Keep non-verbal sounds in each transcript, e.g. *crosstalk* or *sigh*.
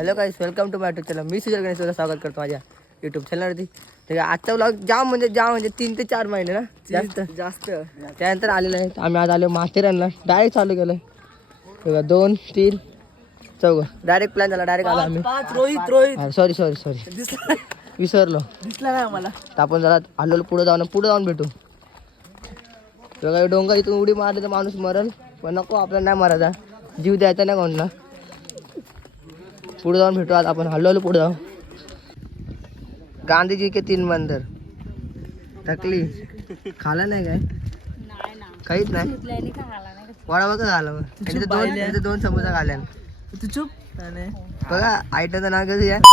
Hello guys welcome to my YouTube channel मी सुजल गणेश तुझं स्वागत करतो माझ्या युट्यूब चॅनलवरती तर आजचा ब्लॉग जाम म्हणजे जाम म्हणजे तीन ते चार महिने ना? जास्त. जास्त. त्यानंतर आलेलं आहे. आम्ही आज आलो माथेरानला. डायरेक्ट चालू केलं बघा दोन तीन चौघ. डायरेक्ट प्लॅन झाला डायरेक्ट आलो आम्ही. Rohit Rohit. Sorry sorry sorry विसरलो. दिसला नाही आम्हाला. तर आपण जरा आलो पुढे जाऊन पुढे जाऊन भेटू. बघा डोंगर इथून उडी मारली तर माणूस मरल. पण नको आपल्याला नाही मारायचा. जीव द्यायचा नाही कोणाला. पुढे जाऊन भेटू. आज आपण हल्लो हल्लो पुढे जाऊ. गांधीजी के तीन मंदिर थकली. खाला नाही काय? काहीच नाही. वडा बघा खाला मग दोन दोन समोसा खाल्या तू चुप? नाही बघा आयटमचं नाव कसं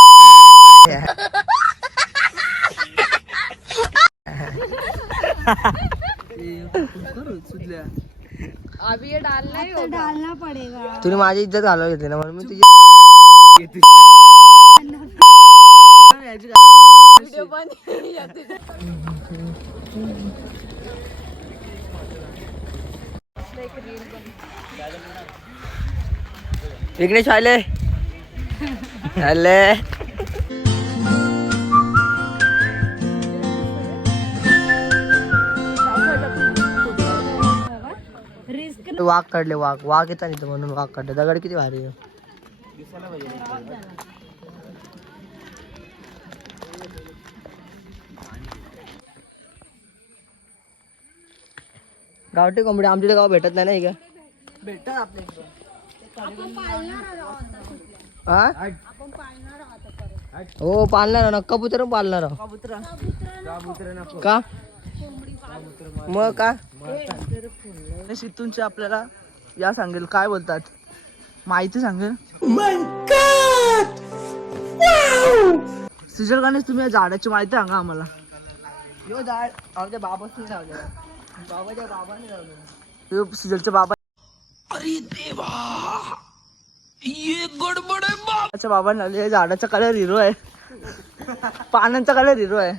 अभी ये डालना ही होगा डालना पड़ेगा। तुम्ही माझी इज्जत घालवली होती ना म्हणून मी तुझी विघ्नेश आले आले वाघ काढले वाघ. वाघ येतात इथं म्हणून वाघ काढले. दगड किती भारी आहे. गावठी कोंबडी आमच्या गाव भेटत नाही ना का? भेटतात आपल्या इकडं. हा हो पाळणार ना. कबूतर पाळणार का? मग का? सिद्धूंचे आपल्याला या सांगेल. काय बोलतात? माहिती सांगेल सुजल गणेश तुम्ही या झाडाची माहिती सांगा आम्हाला. यो झाड आमच्या बाबाच लावले बाबाच्या बाबाने लावले हे बाबा. अरे देवा! ये गडबड आहे बाबाच्या बाबाने लावले झाडाचा कलर हिरो आहे. पानांचा कलर हिरो आहे.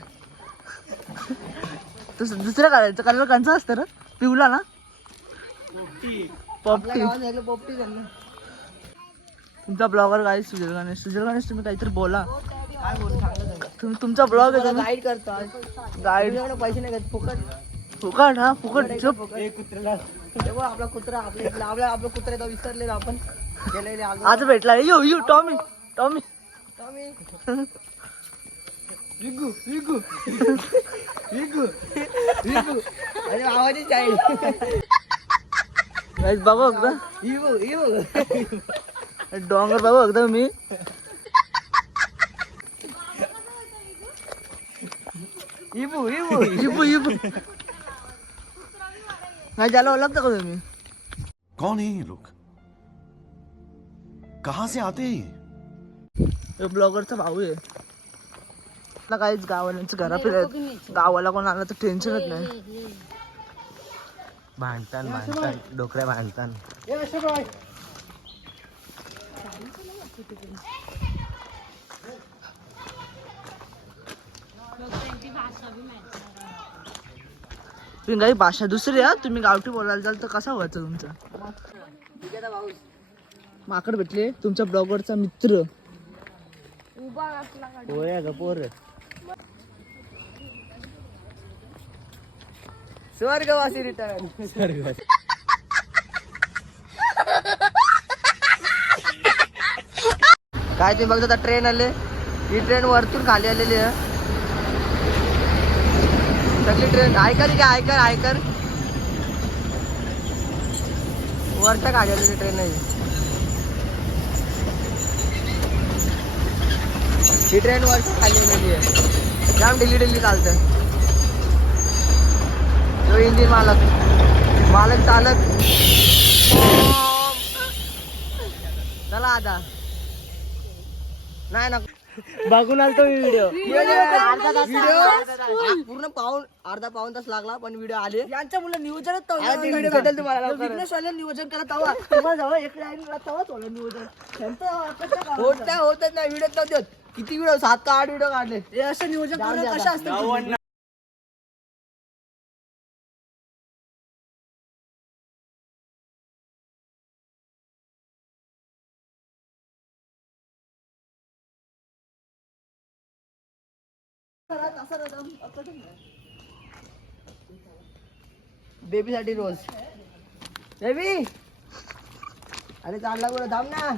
तस दुसऱ्या कलरचा कलर कंचा असतं रे? पिवला ना? पोपटी. पोपटी त्यांना. तुमचा ब्लॉगर काय सुजल गणेश. सुजल गणेश तुम्ही काहीतरी बोला. काय बोलू तुम्ही तुमचा ब्लॉग आहे गाईड करतो. गाईड पैसे नाही घेत फुकट. फुकट हा फुकट चुप. बघ, आपला कुत्रा आपल्या आपला आपला कुत्रा तो विसरलेला आपण. गेलेले आलो आज भेटला yo you Tommy Tommy Tommy. Vigu Vigu Vigu आणि आवाजच गाईस बघू एकदा. इवू इवू डोंगर बघू एकदा मी. इबू इबू इबू इबू. नाही त्याला ओळखता का तुम्ही? कौन है ये लोग? कहां से आते हैं ये? ब्लॉगरचा भाऊ आहे. आपला काहीच गावाल्यांचं घरा फिरत गावाला कोण आलं तर टेन्शनच नाही. भांडतान भांडतान डोकऱ्या भांडतान तुम्ही काही भाषा दुसरी आहे तुम्ही गावठी बोलायला जाल तर कसा व्हायचं तुमचं? माकड भेटले. तुमच्या ब्लॉगरचा मित्र. ग पोर. स्वर्गवासी रिटर्न स्वर्ग काय तुम्ही बघता ट्रेन आले. ही ट्रेन वरतून खाली आलेली आहे. सगळी ट्रेन ऐकर की ऐकर ऐकर वरच्या खाली आलेली ट्रेन आहे ही. ट्रेन वरच्या खाली आलेली आहे. जाम दिल्ली दिल्ली चालतं. तो इंजिन मालक मालक चालक. चला आता. नाही ना बघून आलतो मी व्हिडिओ व्हिडिओ पूर्ण पाऊन अर्धा पाऊन तास लागला पण व्हिडिओ आले. यांच्या मुलं नियोजनच भेटेल तुम्हाला लवकरच. विघ्नेशवाल्या नियोजन करा तवा तुम्हाला जवळ एक लाईन तवाच होला नियोजन? होत नाही होतच नाही. व्हिडिओ नव्हते. किती व्हिडिओ सात का आठ व्हिडिओ काढले? हे असं नियोजन करणं कसं असतं बेबी साठी रोज. बेबी! अरे चालला कुठं थांब ना.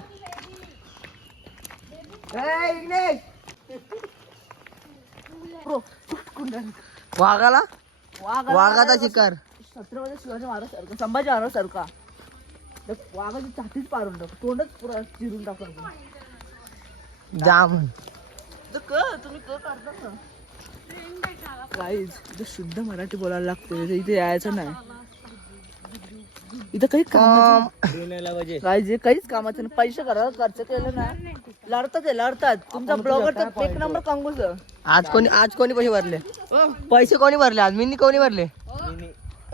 ए, विघ्नेश वाघाला? वाघाचा शिकार. छत्रपती शिवाजी महाराज सारखा संभाजी महाराज सारखा. वाघाची छातीच पाडून टाक तोंडच पुरा चिरून टाकून जाम. क तुम्ही क काढता का काहीच इथं शुद्ध मराठी बोलायला लागते इथे- इथे यायचं नाही. इथं काही काम काय जे काहीच कामाचं नाही. पैसे करायला खर्च केलं ना. लढतात आहे लढतात तुमचा ब्लॉगर तर एक नंबर कांगूस आज कोणी आज कोणी पैसे भरले? पैसे कोणी भरले? आज मिनी कोणी भरले?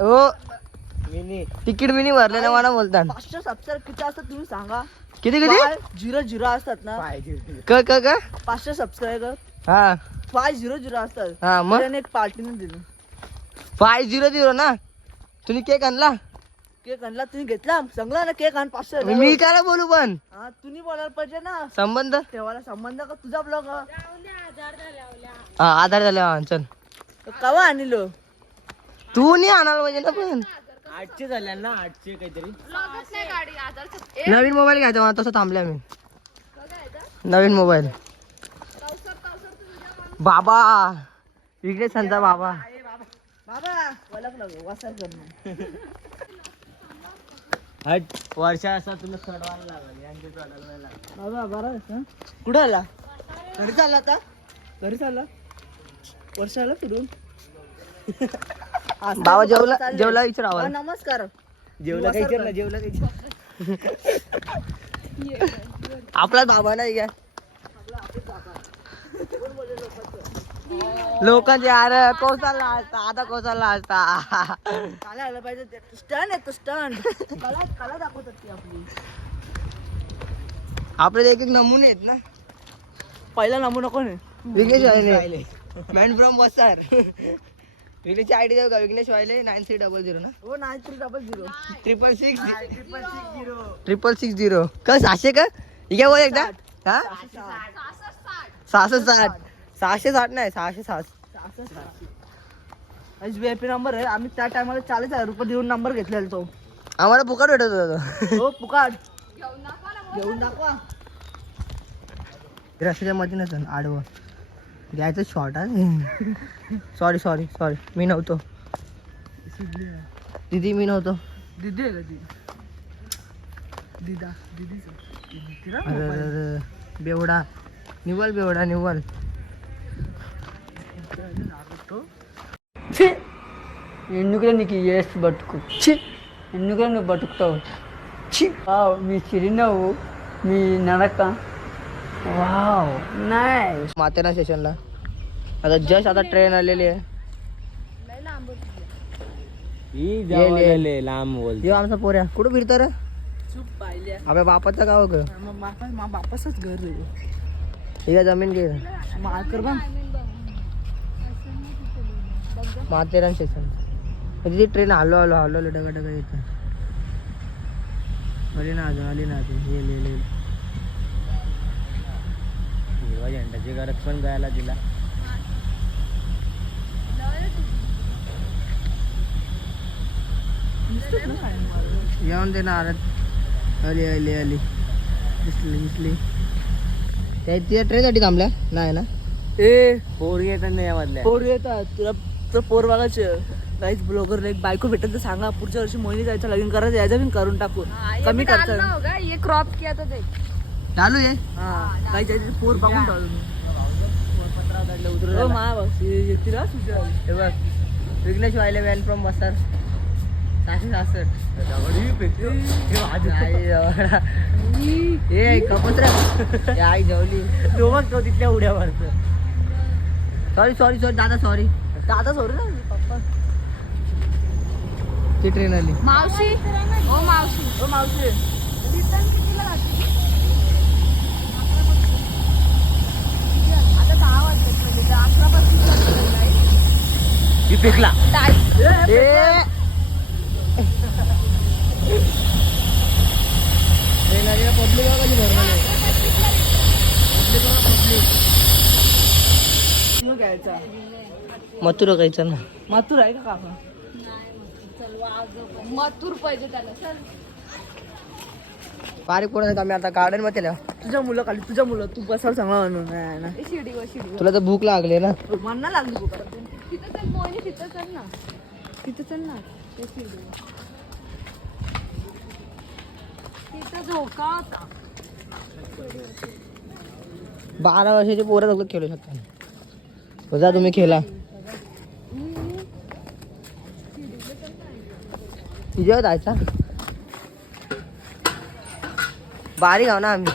हो. तिकीट मिनी भरले ना मला बोलतात पाचशे सबस्क्राईब किती असतात तुम्ही सांगा? किती किती? झिरो झिरो असतात ना. क क क? पाचशे सबस्क्रायबर हा. फाय झिरो झिरो असतात. हा मग? त्याने एक पार्टीने दिली. फाय झिरो झिरो ना? तुम्ही केक आणला? केक आणला तुम्ही घेतला? चांगला ना केक आण पाचशे मी काय बोलू पण? हा तुम्ही बोलायला पाहिजे ना. संबंध? ठेवायला संबंध का तुझा ब्लॉग हा आधार झाले हा चल. कवा आणलो? तू नाही आणायला पाहिजे ना पण. आठशे झाल्या ना आठशे काहीतरी. नवीन मोबाईल घ्यायचा मला तसं थांबले आम्ही नवीन मोबाईल बाबा इकडे संता बाबा. वर्षा असा तुला चढवायला लागल यांचे चढायला नाही लागल. बाबा बरा कुठं आला? घरी चालला आता. घरी चालला? वर्ष आला फिरून. *laughs* बाबा काय जेवला? जेवला विचारावा नमस्कार. जेवला काही कर. जेवला *laughs* आपला बाबा नाही घ्या लोकांचे अरे कोसाला असता आता कोसाला असता. काला आलं पाहिजे आहे तो कला कला दाखवतात ती आपली. आपले एक एक नमुने आहेत ना. पहिला नमुना कोण आहे? विघ्नेश वायले. मॅन फ्रॉम वसार विघ्नेशची आयडी देऊ का? Vighnesh Wayle nine three double zero ना? हो nine three double zero triple six triple six zero का सहाशे का? हे काय बोल एकदा. हा? सहाशे साठ. सहाशे साठ नाही सहाशे साठ. S B I P number आहे. आम्ही त्या टायमाला चाळीस हजार रुपये देऊन नंबर घेतलेला तो. आम्हाला फुकट भेटत होता तो. हो पुकाड घेऊन दाखवा रस्त्याच्या मध्ये नसेल आडवं. घ्यायचं शॉर्ट आहे सॉरी सॉरी सॉरी मी नव्हतो. दिदी मी नव्हतो. दिदी आहे दिदा अरे. बेवडा. निवल बेवडा निवल ఎందుకులో నీకు ఏస్ బతుకు ఎందుకులో నువ్వు బతుకుతావు వావ్, మీ చిరునవ్వు మీ నడక వావ్ నైస్ माथेरान स्टेशनला आता जस्ट आता ट्रेन आलेली आहे ये आमचा पोऱ्या कुठं फिरता रे चूप पाहिल्या आपल्या बापाचं गाव ग मग बापा मा बापाचंच घर आहे हे काय जमीन घे मालकर बा माथेरान स्टेशन. तिथे train hello hello hello hello डगा डगा येत आली ना अजून आली ना अजून. येईल येईल येईल हिरवा झेंडाची गरज पण जायला दिला. येऊन दे ना आरत. आली आली आली. दिसली दिसली. त्या तिच्या ट्रेनसाठी थांबल्या? नाही ना? ए पोरी येतात नाही यामधल्या. पोर येतात. तुला तर पोर बघायचं काहीच ब्लॉगर एक बायको भेटत तर सांगा पुढच्या वर्षी मोहिनी जायचं लगीन करायचं यायचं पण करून टाकू. कमी ये क्रॉप किया तो देख. चालू आहे हा काही जायचं पोर बघून मा बस. येतील हा विघ्नेश मॅन फ्रॉम सहाशे आई जवली तो *laughs* तो तिथल्या उड्या मारतो सॉरी सॉरी सॉरी दादा सॉरी दादा सोड ना. पप्पा ती ट्रेन आली. मावशी. ओ मावशी. हो मावशी. आता दहा वाजतात म्हणजे अकरा पासून ट्रेन आली पब्लिक भरणार घ्यायचा. मथुरा खायचं ना. मातूर आहे का काका? मथुर पाहिजे त्याला. चल. बारीक कोण आम्ही आता गार्डनमध्ये आलो. तुझ्या मुलं खाली तुझ्या मुलं तू बसायला चांगला म्हणून. नाही ना शिडीवर शिडी तुला तर भूक लागली ना. मन नाही लागली तू. तिथं चल मोहिनी तिथं चल ना. तिथं चल ना. ते शिडीवर तिथं झोका होता. बारा वर्षाची पोरं सगळं खेळू शकता. जा तुम्ही खेळा. तिच्यावर जायचा बारीक आहो ना आम्ही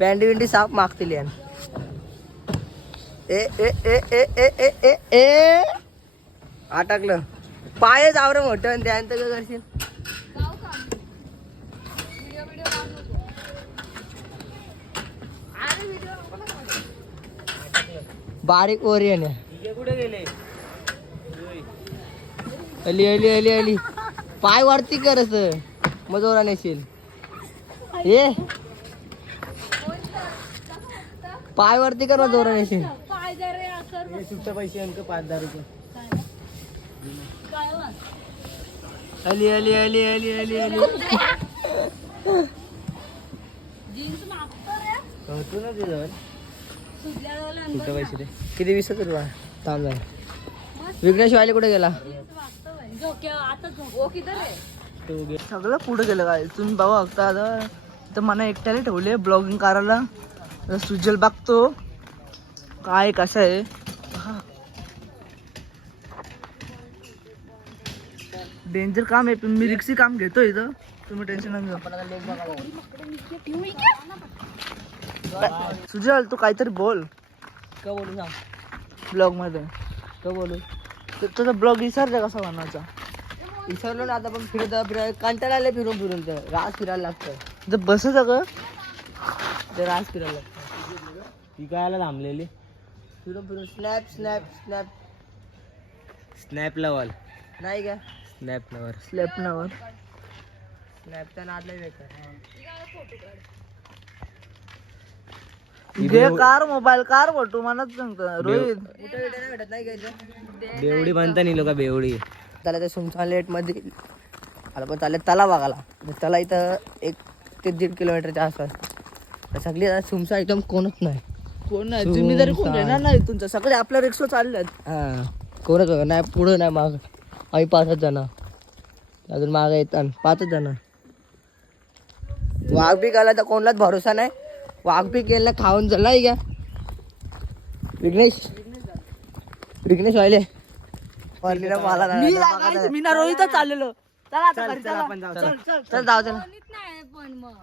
पॅन्टी विंटी साफ मागतील यान ए ए ए ए ए ए ए ए। अटकलं पाय जावर मोठं आणि त्यानंतर काय करशील? बारीक ओरियन। आहे कुठे गेले अली अली अली अली. पाय वरती कर असं. मग जोरा नेशील. ये. पाय वरती कर मग जोरा नेशील. पैसे अंक पाच दहा रुपये? अली. अली अली अली अली अली ना. तुझ्यावर पैसे दे. किती वीस रुपया? थांब विघ्नेश वाले कुठे गेला? सगळं पुढे गेलं काय तुम्ही बघा बघता आता तर मला एकट्याने ठेवले ब्लॉगिंग करायला. आता सुजल बघतो. काय कसं आहे? हा. डेंजर काम आहे. पण मी रिक्सी काम घेतो इथं. तुम्ही टेन्शन नका घेऊ. काय- सुजल तू काहीतरी बोल. का बोलू सांग? ब्लॉगमध्ये. का बोलू? तर तुझा ब्लॉग विसरते कसा बनायचा विसरलो ना आता पण फिरत फिरत कंटाळा आले फिरून फिरून तर रास फिरायला लागतं जर बसायचं का ते रास फिरायला लागतं ती काय थांबलेली? फिरून फिरून स्नॅप स्नॅप स्नॅप स्नॅप लवल नाही का स्नॅप लवर स्लॅपनावर स्नॅपचा नादला बेकार घे कार मोबाईल कार मलाच सांगतो रोहित. बेवडी बनता नाही लोक बेवडी. त्याला ते सुमसा लेटमध्ये आता पण चालले तला बघायला. तर त्याला इथं एक ते दीड किलोमीटरच्या आसपास. सगळी सुमसा एकदम कोणच नाही. कोण नाही? तुम्ही तरी कोण घेणार नाही तुमचं? सगळे आपल्या रिक्षा चालल्यात. हा. कोणच नाही पुढं नाही माग. आम्ही पाचच जण. अजून मागे येतात. पाचच जण. वाघ बी गेला तर कोणालाच भरोसा नाही. वाघ बी गेला खाऊन झाला का विघ्नेश विघ्नेश नाही. मी ना रोहितच चाललेलो चला आता घरी चला चल. चल चल. जाऊ चला. कोणीच नाही पण मग.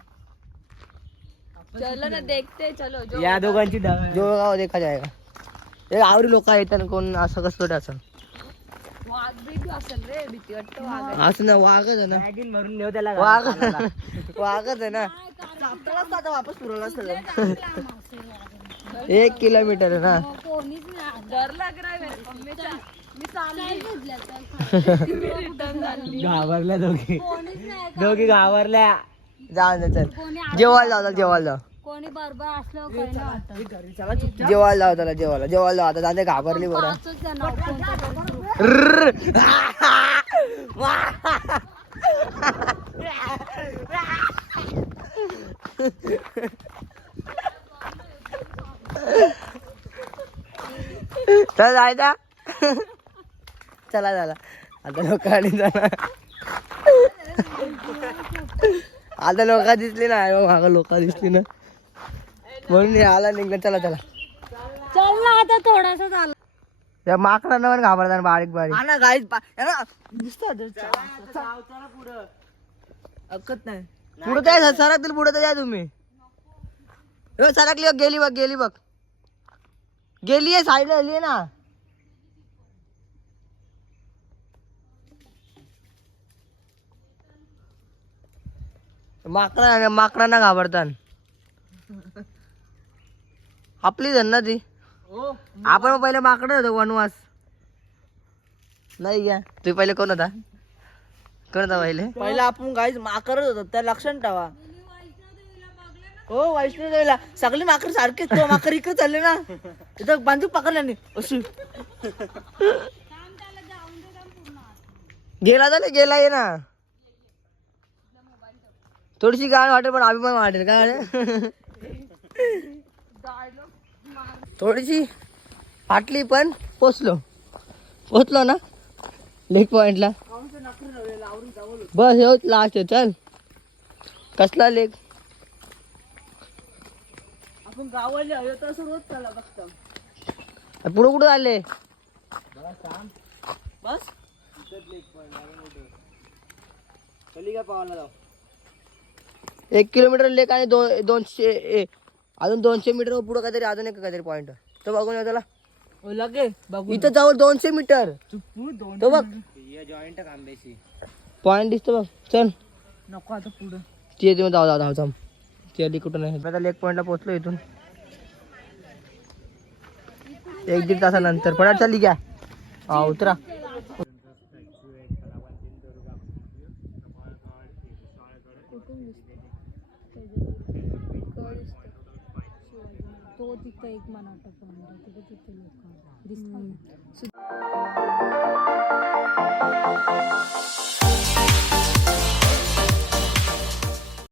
चलो ना देखते चलो जो या दोघांची धाव जो गाव देखा जाएगा. हे आवरी लोक येतात कोण असं कसं थोडं असं असं ना वाघच आहे ना. मरून त्याला वाघ. *laughs* वाघच आहे ना. वापस पुरवला एक किलोमीटर आहे ना. घाबरल्या दोघी. दोघी घाबरल्या. जा चल. जेवायला जाऊ जेवायला जाऊ. कोणी बरोबर असलं जेवायला जाऊ त्याला जेवायला. जेवायला जाऊ आता जाते घाबरली बरं पाचच जण आहोत, कोणता तरी group. चल जायचा. चला चला. आता लोक जाणार. आता लोक दिसली ना माग लोक दिसली ना. म्हणून हे आला निघलं. चला चला. चल ना आता थोडासा झाला. माकडांना पण घाबरतात बारीक बारीक. हा ना गाईज दिसत पुढं. अक्कत नाही. पुढे काय सरकतील पुढे तर या तुम्ही. ए, सरकली बघ गेली बघ गेली बघ. गेली आहे साईडला आली आहे ना. माकडा माकडांना घाबरतात *laughs* आपली ना ती. हो. आपण पहिले माकड होतो वनवास. नाही घ्या तुम्ही पहिले कोण होता? कोण होता पहिले? पहिला आपण गाईज माकरच होतो त्या लक्षात ठेवा. हो वैष्णव देवीला सगळे माकड सारखेच तो माकड इकडे चालले ना. इथं बांधू पकडला नाही अशी. गेला झाले गेला ये ना. थोडीशी गाण वाटेल पण अभिमान वाटेल काय थोडीशी फाटली पण पोचलो. पोचलो ना? लेक पॉइंटला बस हे लास्ट चल. कसला लेक आपण पुढं कुठं आले बस. एक किलोमीटर लेक आणि दोन दोनशे ए, अजून दोनशे मीटर पुढं काहीतरी अजून एक काहीतरी पॉइंट तो बघून येऊ त्याला. लगे बघू इथं जवळ दोनशे मीटर. तो बघ. पॉइंट दिसतो बघ. चल. नको आता पुढं. ते जाऊ जाऊ जाऊ जाऊ. ते आधी कुठं नाही. आता लेक पॉइंटला पोहोचलो इथून. एक दीड तासानंतर. फटाट चालली घ्या. हा उतरा तो तिथं एक मनाटक वगैरे तिथे तिथे लोक